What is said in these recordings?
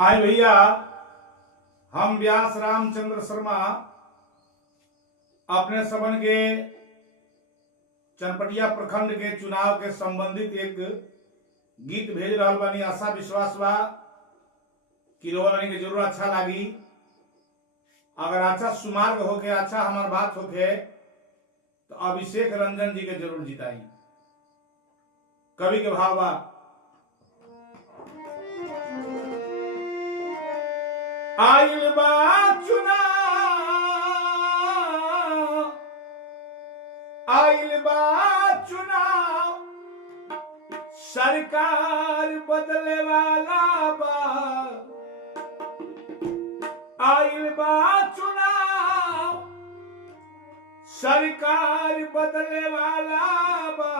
हाय भैया, हम व्यास रामचंद्र शर्मा अपने सबन के चनपटिया प्रखंड के चुनाव के संबंधित एक गीत भेज रहा बानी। आशा विश्वास बा कि रोवनी के जरूर अच्छा लागी। अगर अच्छा सुमार्ग होके अच्छा हमार बात होके तो अभिषेक रंजन जी के जरूर जिताई। कवि के भाव बा, आइल बा चुनाव, आइल बा चुनाव, सरकार बदले वाला बा। आइल बा चुनाव, सरकार बदले वाला बा।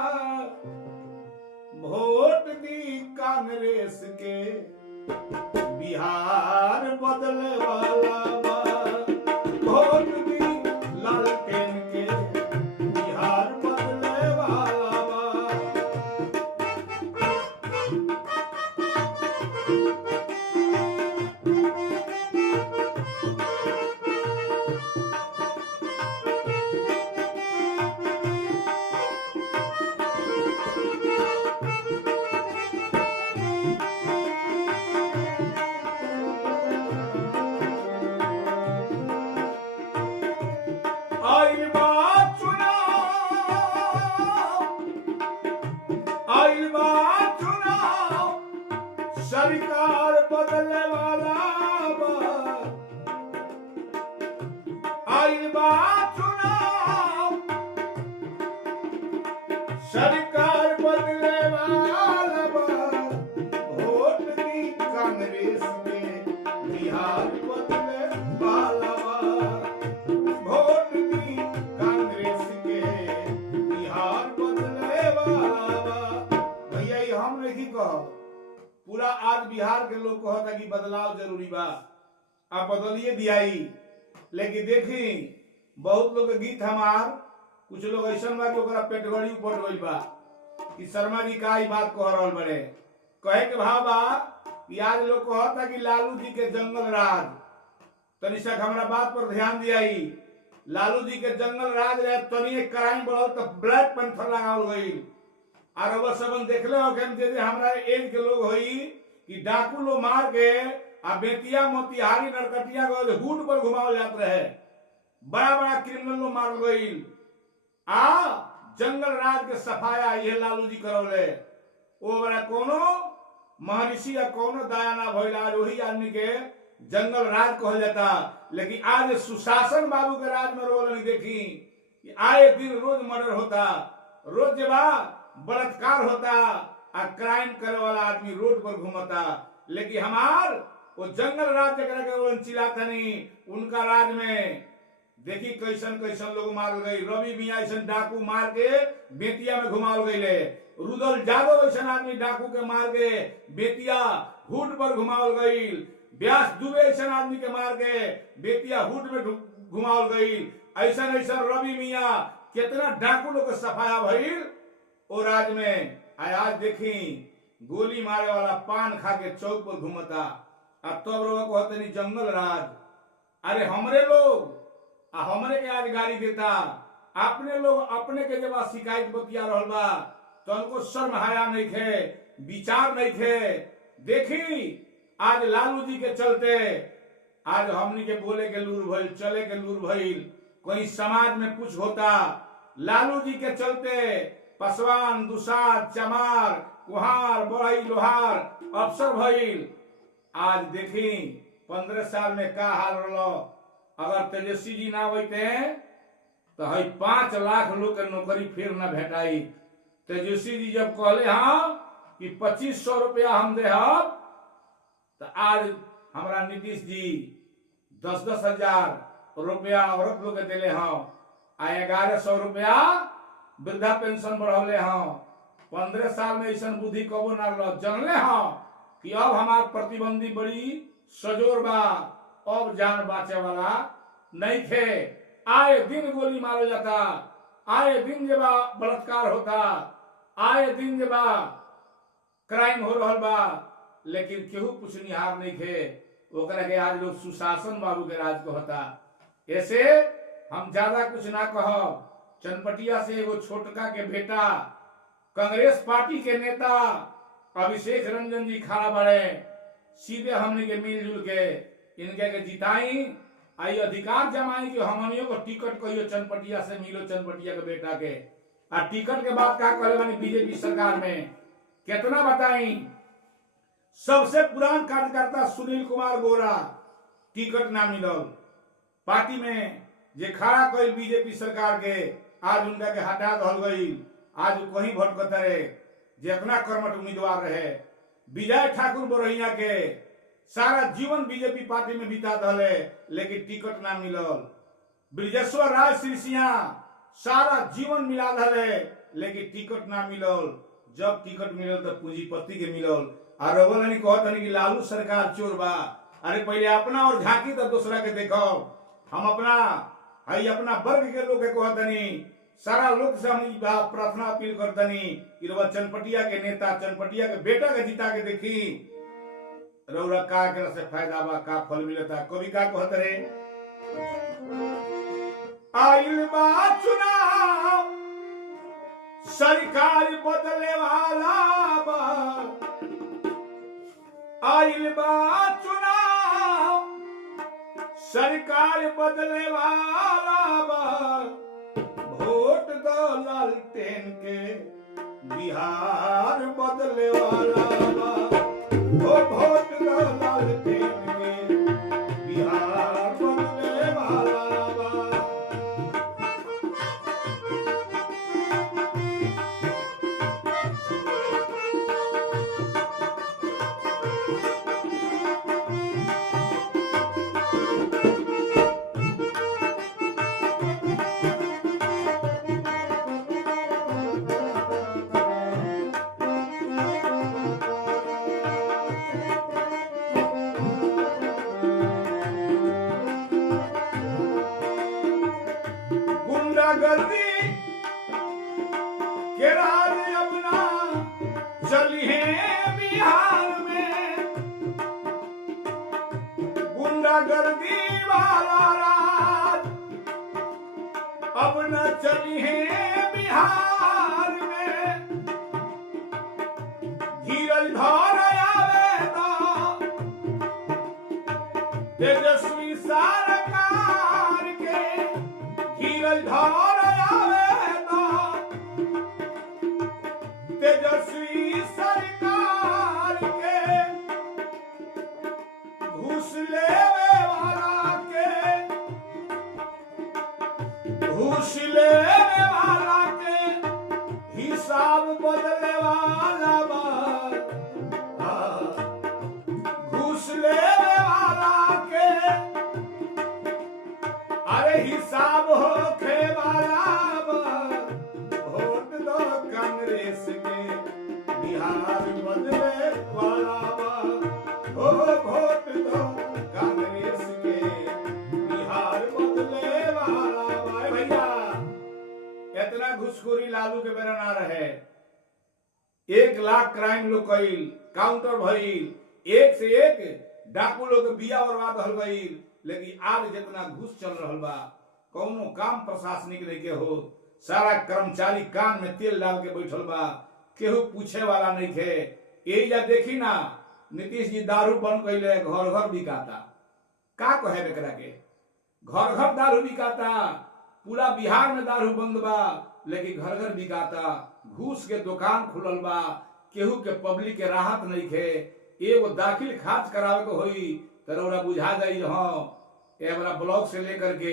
वोट दी कांग्रेस के, बिहार बदले वाला बा। वोट दी लालटेन के, बिहार बदले वाला बा। आइल बा चुनाव, आइल बा चुनाव, सरकार बदले वाला बा। आइल बा चुनाव, सरकार बदले वाला बा। वोट दी कांग्रेस के, बिहार बदले वाला बा। वोट दी कांग्रेस के, बिहार बदले वाला बा। भैया ये हम नहीं कह, पूरा आज बिहार के लोग कहता कि बदलाव जरूरी बा। आप बदलिए दियाई। लेकिन देखी बहुत लोग के गीत हमार, कुछ लोग ऐसा बा कि ओकरा पेटगड़ी उपट गइल बा कि शर्मा जी का ई बात कह रहल बड़े। कहे के भाव बा कि आज लोग कहता कि लालू जी के जंगल राज। तनि सा हमरा बात पर ध्यान दियाई। लालू जी के जंगल राज रहे, तनी एक क्राइम बढ़ल तो ब्लैक पैंथर लगावल गई। और अब सबन देखले हो कि हमरा एज के लोग होई कि डाकू लोग मार के आ बेतिया मोतिहारी नरकटिया गए हुड पर घुमावल जात रहे। बड़ा बड़ा क्रिमिनल लोग मारल गई। आ जंगल राज के सफाया ये लालू जी करौले। वो बड़ा कोनो महर्षि या कोनो दया ना भइल। आज वही आदमी के जंगल राज कहल जाता। लेकिन आज सुशासन बाबू के राज में रोल नहीं देखी कि आए दिन रोज मर्डर होता, रोज जबा बलात्कार होता, आ क्राइम करे वाला आदमी रोड पर घूमता। लेकिन हमार वो जंगल राज जगह के चिल्लातनी, उनका राज में देखी कैसन कैसन लोग मारल गई। रवि मियाँ ऐसा डाकू मार के बेतिया में घुमाल गई। रुदल यादव ऐसा आदमी डाकू के मार के बेतिया हुड पर घुमावल गई। व्यास दुबे ऐसा आदमी के मार के बेतिया हुड में घुमावल गई। ऐसा ऐसा रवि मियाँ कितना डाकू लोग के सफाया भइल ओ राज में। आज देखी गोली मारे वाला पान खा के चौक पर घूमता। अब तब लोग कहते नहीं जंगल राज। अरे हमरे लोग हमरे के आज गाड़ी देता। अपने लोग अपने के जब शिकायत बतिया रहल बा तो उनको शर्म हया नहीं थे, विचार नहीं थे। देखी आज लालू जी के चलते आज हमनी के बोले के लूर भइल, चले के लूर भइल। कोई समाज में कुछ होता, लालू जी के चलते पसवान, दुसाद, चमार, कुहार, बड़ई, लोहार अफसर भइल। आज देखी 15 साल में का हाल रहो। अगर तेजस्वी जी ना होते तो है 5 लाख लोग के नौकरी फिर न भेटाई। तेजस्वी जी जब कहले हाँ कि 2500 रुपया हम दे, तो आज हमारा नीतीश जी 10-10 हजार रुपया औरत लोग के दिले हाँ। 1100 रुपया वृद्धा पेंशन बढ़ौले हाँ। 15 साल में ऐसा बुद्धि कबो ना जनले हाँ कि अब हमार प्रतिबंधी बड़ी सजोर बा, अब जान बाचे वाला नहीं थे। आए दिन गोली मारा जाता, आए दिन जब बलात्कार होता, आए दिन जब क्राइम हो रहा बा। लेकिन केहू पुछनिहार नहीं थे। ओकरा के आज लोग सुशासन बाबू के राज कहता। ऐसे हम ज्यादा कुछ ना कहब। चनपटिया से एगो छोटका के बेटा कांग्रेस पार्टी के नेता अभिषेक रंजन जी खड़ा बड़े। सीधे हमने के मिलजुल के इनके के जिताई आई अधिकार जमाई कि हमनियों को टिकट कहियो चनपटिया से मिलो, चनपटिया के बेटा के। आ टिकट के बाद का कहले बानी बीजेपी सरकार में कितना बताई। सबसे पुरान कार्यकर्ता सुनील कुमार गोरा टिकट ना मिलल। पार्टी में जे खड़ा कई बीजेपी सरकार के आज उनका के हटा दल गई। आज कहीं भटकत रहे जे अपना कर्मठ उम्मीदवार रहे। विजय ठाकुर बोरहिया के सारा जीवन बीजेपी पार्टी में बिता दले लेकिन टिकट ना मिलल। ब्रिजेश्वर राय सिरसिया सारा जीवन मिला दले लेकिन टिकट ना मिलल। जब टिकट मिलल तो पूंजीपति के मिलल। और रघुवंशी कहतनी कि लालू सरकार चोर बा। अरे पहले अपना और झांकी तो दूसरा के देखो। हम अपना वर्ग के लोग के कहतनी, सारा लोग से हम प्रार्थना अपील करतनी कि चनपटिया के नेता, चनपटिया के बेटा के जिता के देखी रौरा का करे से फायदा बा, का फल मिलता। कवि का कहत रे, आइल बा चुनाव सरकार बदले वाला बा। आइल बा चुनाव सरकार बदले वाला बा। वोट दो लालटेन के बिहार बदले वाला बा। वोट दो लालटेन के बिहार बदले वाला बा। गुंडागर्दी के राज अपना चली है बिहार में। गुंडागर्दी वाला राज अब न चली है बिहार में। धीरज धर आवे तो तेजस्वी सरकार के। धीरज धर आवे तो तेजस्वी सरकार के। घूस लेवे वाला के, घूस लेवे वाला के हिसाब बदले वाला बा। घूस लेवे वाला के अरे हिसाब होखे वाला बा। वोट दो कांग्रेस के बिहार बदले वाला बा। ओ वोट दो कांग्रेस के बिहार बदले वाला बा। भैया इतना घुसखोरी लालू के बेरा ना रहे। 1 लाख क्राइम लोग कईल, काउंटर भइल, एक से एक डाकू लोग के बिया बर्बाद हल गईल। लेकिन आज जितना घूस चल रहा बा कौनो काम प्रशासनिक नहीं के हो। सारा कर्मचारी कान में तेल डाल के बैठल बा, केहू पूछे वाला नहीं थे। यही जा देखी ना नीतीश जी दारू बंद कैले, घर घर बिकाता। का कहे एकरा के, घर घर दारू बिकाता। पूरा बिहार में दारू बंद बा लेकिन घर घर बिकाता। घूस के दुकान खुलल बा, केहू के पब्लिक के राहत नहीं थे। एगो दाखिल खाज करावे को होई तोरा बुझा जाई। हाँ एवरा ब्लॉक से लेकर के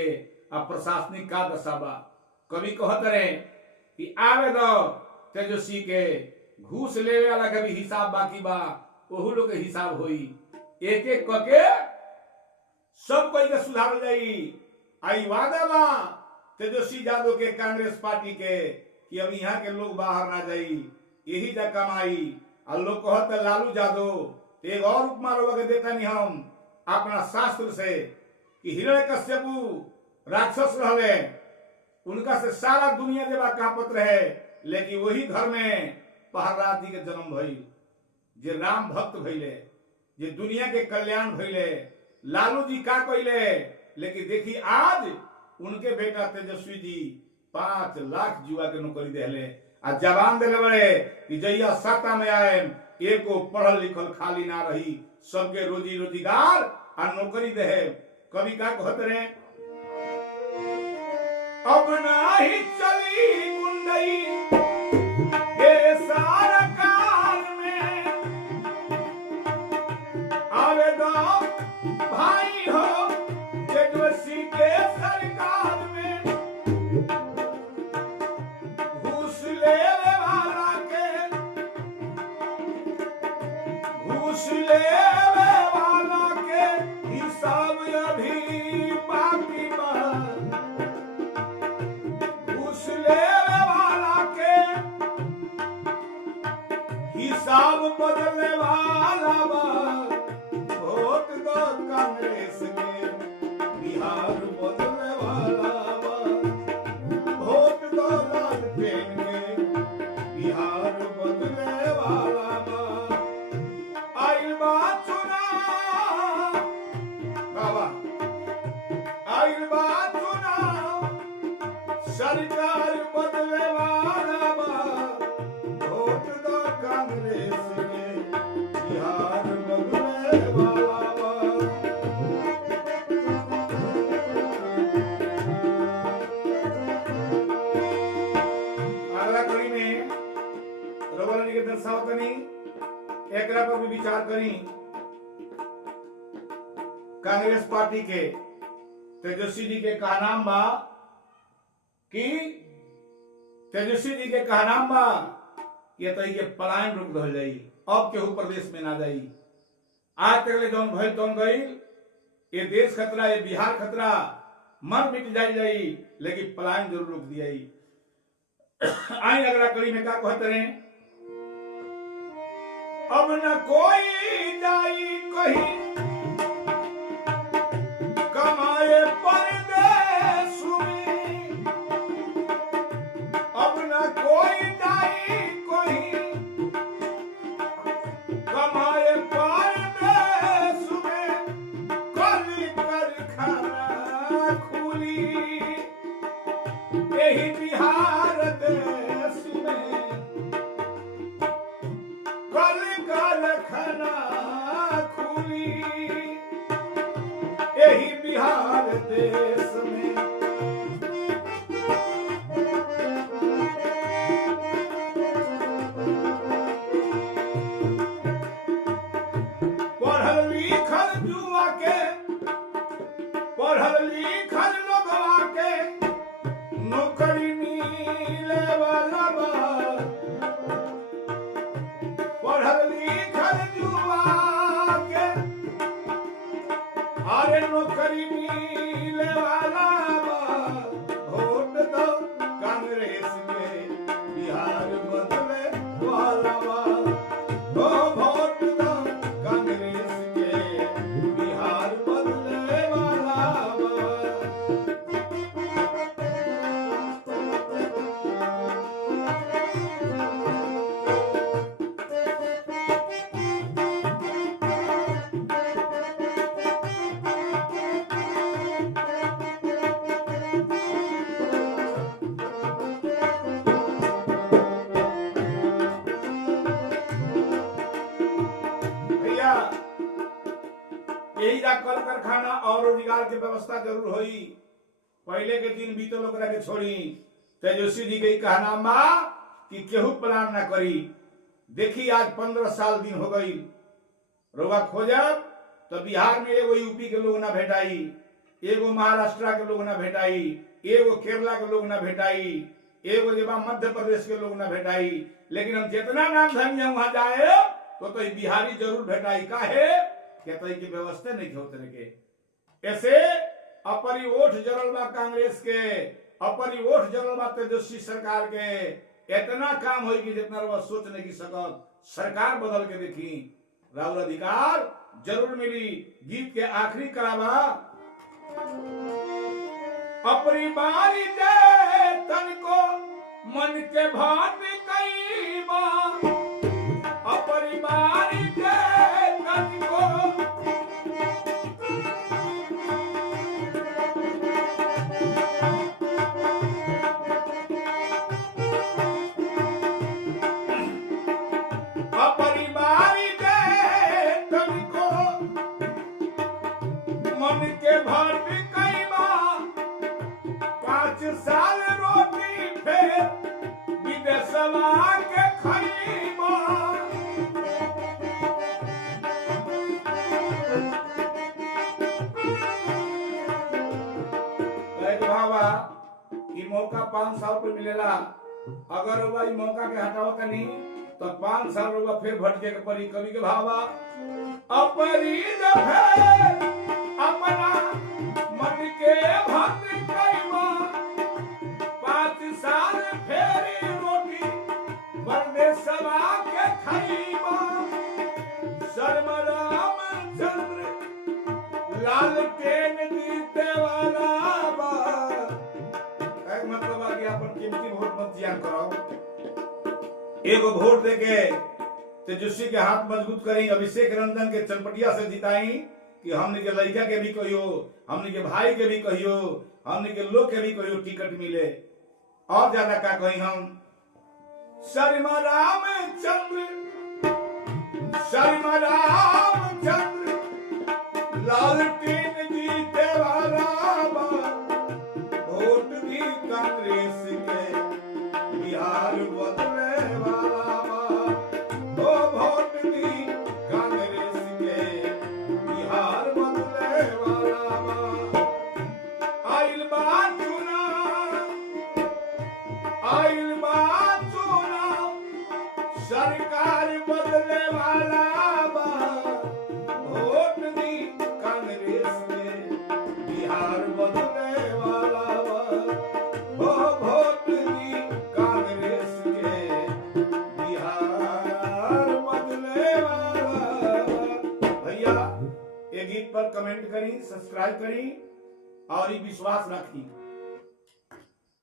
अब प्रशासनिक का दशा बा। कभी कहत रहे कि आवे दो तेजस्वी के, घूस लेवे वाला के भी हिसाब बाकी बा, ओहू लोग के हिसाब होई। एक एक करके सब कोई के सुधार जाई। आई वादा बा तेजस्वी यादव के कांग्रेस पार्टी के कि अब यहाँ के लोग बाहर ना जाई, यही जा कमाई। और लोग कहते लालू यादव एक और उपमा लोग के देता नहीं हम अपना शास्त्र से कि हिरण्यकश्यपु राक्षस रहले, उनका से सारा दुनिया देवा कांपत रहे। लेकिन वही घर में प्रहलाद जी के जन्म भइल जे राम भक्त भइले। जे दुनिया के कल्याण भइले, लालू जी का कइले, लेकिन देखी आज उनके बेटा तेजस्वी जी 5 लाख युवा के नौकरी देले आ जवान दिले बड़े कि जइया सत्ता में आए एको पढ़ल लिखल खाली ना रही, सबके रोजी रोजगार आ नौकरी दे। कवि का कहते रहे, अब नाही चली गुंडई के सरकार में, अरे दो भाई हो तेजस्वी के सरकार में, घूस लेवे वाला के, घूस लेवे वाला के हिसाब अभी बाकी बा, घूस लेवे वाला के हिसाब बदलने वाला बा, वोट दो कांग्रेस के बिहार बदलने वाला बा, वोट दो लालटेन के बिहार बदलने वाला बा। आइल बा चुनाव बाबा, आइल बा चुनाव, सरकार बदले वाला बा, वोट दो कांग्रेस के बिहार बदले वाला बा। अगला कड़ी में रवलनी के दर्शावतनी एकरा पर भी विचार करी। कांग्रेस पार्टी के तेजस्वी जी के कहनाम बा कि तेजस्वी जी के कहनाम बा ये तो ये पलायन रुक दल जाई, अब केहू प्रदेश में ना जाई। आज तक जौन भइल तौन गई, ये देश खतरा, ये बिहार खतरा, मर मिट जाई, लेकिन पलायन जरूर रुक दियाई। आई अगला कड़ी में का कहते रहे, अब न कोई जाई कहीं कमाए परदेश में, अब न कोई जाई कहीं कमाए परदेश में, कल कारखाना खुली यही बिहार देश में, कल कारखाना खुली यही बिहार देश में। पढ़ल लिखल युवा के, पढ़ल लिखल लोगवा के नौकरी मिले वाला बा, पढ़ल लिखल युवा के अरे नौकरी मिले वाला बा, वोट दो कांग्रेस के बिहार बदले वाला बा, वोट दो कांग्रेस के बिहार बदले वाला बा। भैया यही जा कल कारखाना और रोजगार की व्यवस्था जरूर होई। पहले के दिन बीतल ओकरा के छोड़ी, तेजस्वी जी के कहना बा कि केहू प्लान ना करी। देखी आज 15 साल दिन हो गई, रोगा खोजब तो बिहार में एगो यूपी के लोग ना भेटाई, एगो महाराष्ट्र के लोग ना भेटाई, एगो केरला के लोग ना भेटाई, एगो जेबा मध्य प्रदेश के लोग ना भेटाई। लेकिन हम जितना नाम धनिया वहां जाए तो बिहारी जरूर भेटाई। काहे कहते की व्यवस्था नहीं होते के ऐसे अपनी वोट जरल बा कांग्रेस के, अपनी वोट जरल बा तेजस्वी सरकार के। इतना काम होई कि जितना वो सोच नहीं सकत। सरकार बदल के देखी, राहुल अधिकार जरूर मिली। गीत के आखिरी करावा, अपनी बारी दे तन को मन के भात कई बा, अपनी बारी दे तन को भट कई माँ 5 साल रोटी फिर विदेशवा के खई माँ बाबा ई मौका 5 साल पे मिलेला अगर वो ई मौका के हटाओ तनी तो 5 साल रुपया फिर भटके के परी कवि के भावा अपरी है अपना मन के भक्त कईमा 5 साल फेरी रोटी परदेसवा के खईमा शर्म राम चंद्र लाल टेन जीते वाला बा एक मतलब आ गया अपन कीमती वोट मत जिया करो एगो वोट देके तेजस्वी के हाथ मजबूत करी अभिषेक रंजन के चनपटिया से जिताई कि हमने के लड़का के भी कहियो हमने के भाई के भी कहियो हमने के लोग के भी कहियो टिकट मिले और ज्यादा का कही हम शर्मा रामचंद्र लाल टीन जीते वाला वोट दी कांग्रेस के बिहार बदले वाला वोट दी कांग्रेस के बिहार बदले वाला आइल बा चुनाव सरकार बदले वाला वोट दी कांग्रेस के बिहार बदले वाला वोट दी कांग्रेस के बिहार बदले वाला भैया ये गीत पर कमेंट करी सब्सक्राइब करी और ये विश्वास रखी